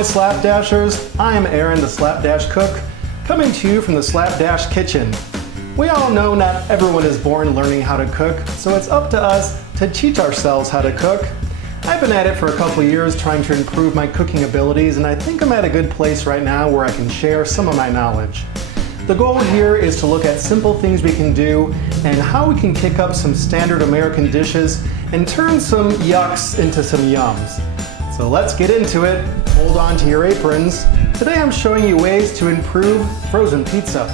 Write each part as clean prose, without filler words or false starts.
my Slapdashers, I'm Aaron the Slapdash Cook, coming to you from the Slapdash Kitchen. We all know not everyone is born learning how to cook, so it's up to us to teach ourselves how to cook. I've been at it for a couple years trying to improve my cooking abilities, and I think I'm at a good place right now where I can share some of my knowledge. The goal here is to look at simple things we can do and how we can kick up some standard American dishes and turn some yucks into some yums. So let's get into it. Hold on to your aprons. Today I'm showing you ways to improve frozen pizza.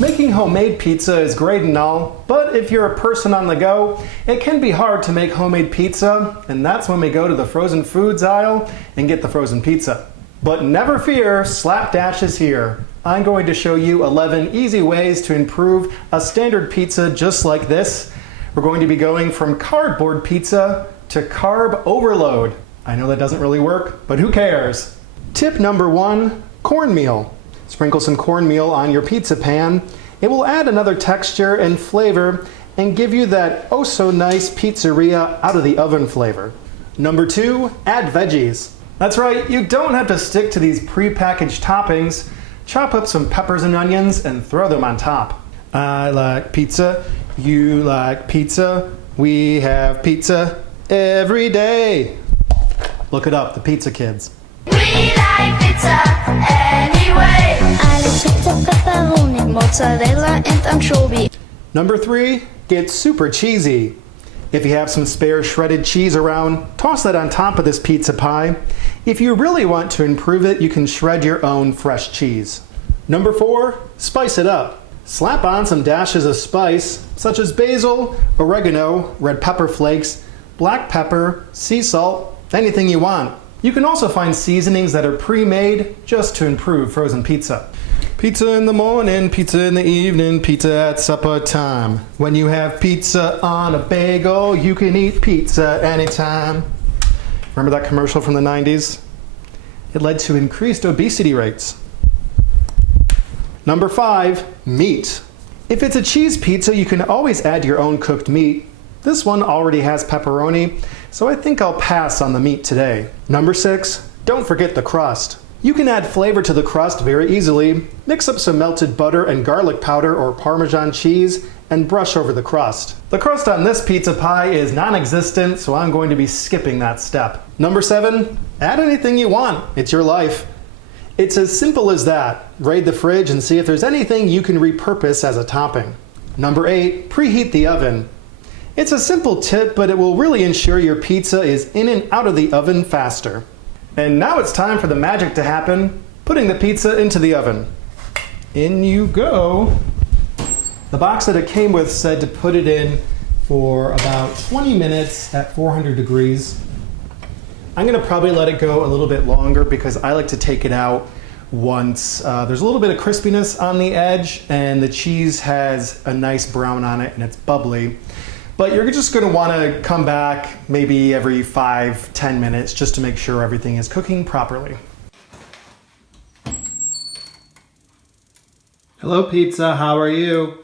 Making homemade pizza is great and all, but if you're a person on the go, it can be hard to make homemade pizza, and that's when we go to the frozen foods aisle and get the frozen pizza. But never fear, Slapdash is here. I'm going to show you 11 easy ways to improve a standard pizza just like this. We're going to be going from cardboard pizza to carb overload. I know that doesn't really work, but who cares? Tip number 1, cornmeal. Sprinkle some cornmeal on your pizza pan. It will add another texture and flavor and give you that oh so nice pizzeria out of the oven flavor. Number 2, add veggies. That's right, you don't have to stick to these pre-packaged toppings. Chop up some peppers and onions and throw them on top. I like pizza, you like pizza, we have pizza every day. Look it up, the Pizza Kids. We like pizza anyway. I like pizza, pepperoni, mozzarella, and anchovy. Number 3, get super cheesy. If you have some spare shredded cheese around, toss that on top of this pizza pie. If you really want to improve it, you can shred your own fresh cheese. Number 4, spice it up. Slap on some dashes of spice, such as basil, oregano, red pepper flakes, black pepper, sea salt, anything you want. You can also find seasonings that are pre-made just to improve frozen pizza. Pizza in the morning, pizza in the evening, pizza at supper time. When you have pizza on a bagel, you can eat pizza anytime. Remember that commercial from the 90s? It led to increased obesity rates. Number 5, meat. If it's a cheese pizza, you can always add your own cooked meat. This one already has pepperoni, so I think I'll pass on the meat today. Number 6, don't forget the crust. You can add flavor to the crust very easily. Mix up some melted butter and garlic powder or Parmesan cheese and brush over the crust. The crust on this pizza pie is non-existent, so I'm going to be skipping that step. Number 7, add anything you want. It's your life. It's as simple as that. Raid the fridge and see if there's anything you can repurpose as a topping. Number 8, preheat the oven. It's a simple tip, but it will really ensure your pizza is in and out of the oven faster. And now it's time for the magic to happen, putting the pizza into the oven. In you go. The box that it came with said to put it in for about 20 minutes at 400 degrees. I'm gonna probably let it go a little bit longer because I like to take it out once there's a little bit of crispiness on the edge and the cheese has a nice brown on it and it's bubbly. But you're just going to want to come back maybe every 5-10 minutes just to make sure everything is cooking properly. Hello pizza, how are you?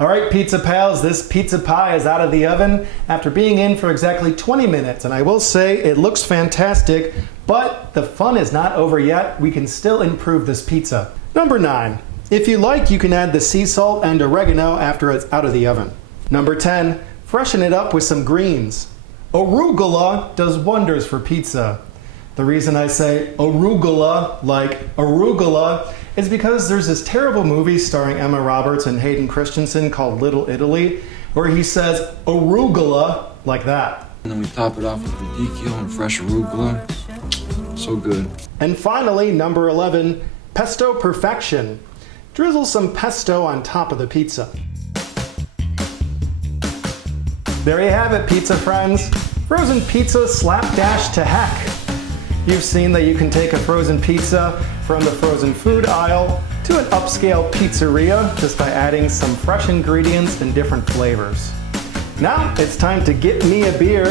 Alright pizza pals, this pizza pie is out of the oven after being in for exactly 20 minutes, and I will say it looks fantastic, but the fun is not over yet. We can still improve this pizza. Number 9. If you like, you can add the sea salt and oregano after it's out of the oven. Number 10, freshen it up with some greens. Arugula does wonders for pizza. The reason I say arugula, like arugula, is because there's this terrible movie starring Emma Roberts and Hayden Christensen called Little Italy, where he says arugula like that. And then we top it off with radicchio and fresh arugula. So good. And finally, number 11, pesto perfection. Drizzle some pesto on top of the pizza. There you have it, pizza friends. Frozen pizza slapdash to heck. You've seen that you can take a frozen pizza from the frozen food aisle to an upscale pizzeria just by adding some fresh ingredients and different flavors. Now it's time to get me a beer.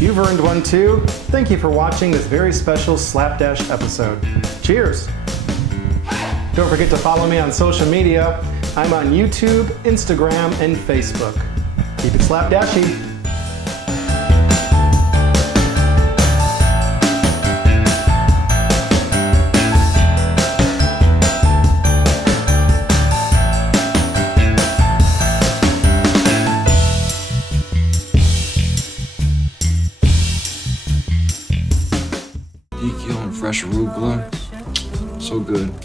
You've earned one too. Thank you for watching this very special Slapdash episode. Cheers! Don't forget to follow me on social media. I'm on YouTube, Instagram, and Facebook. Keep it slapdashy. Barbecue and fresh arugula. So good.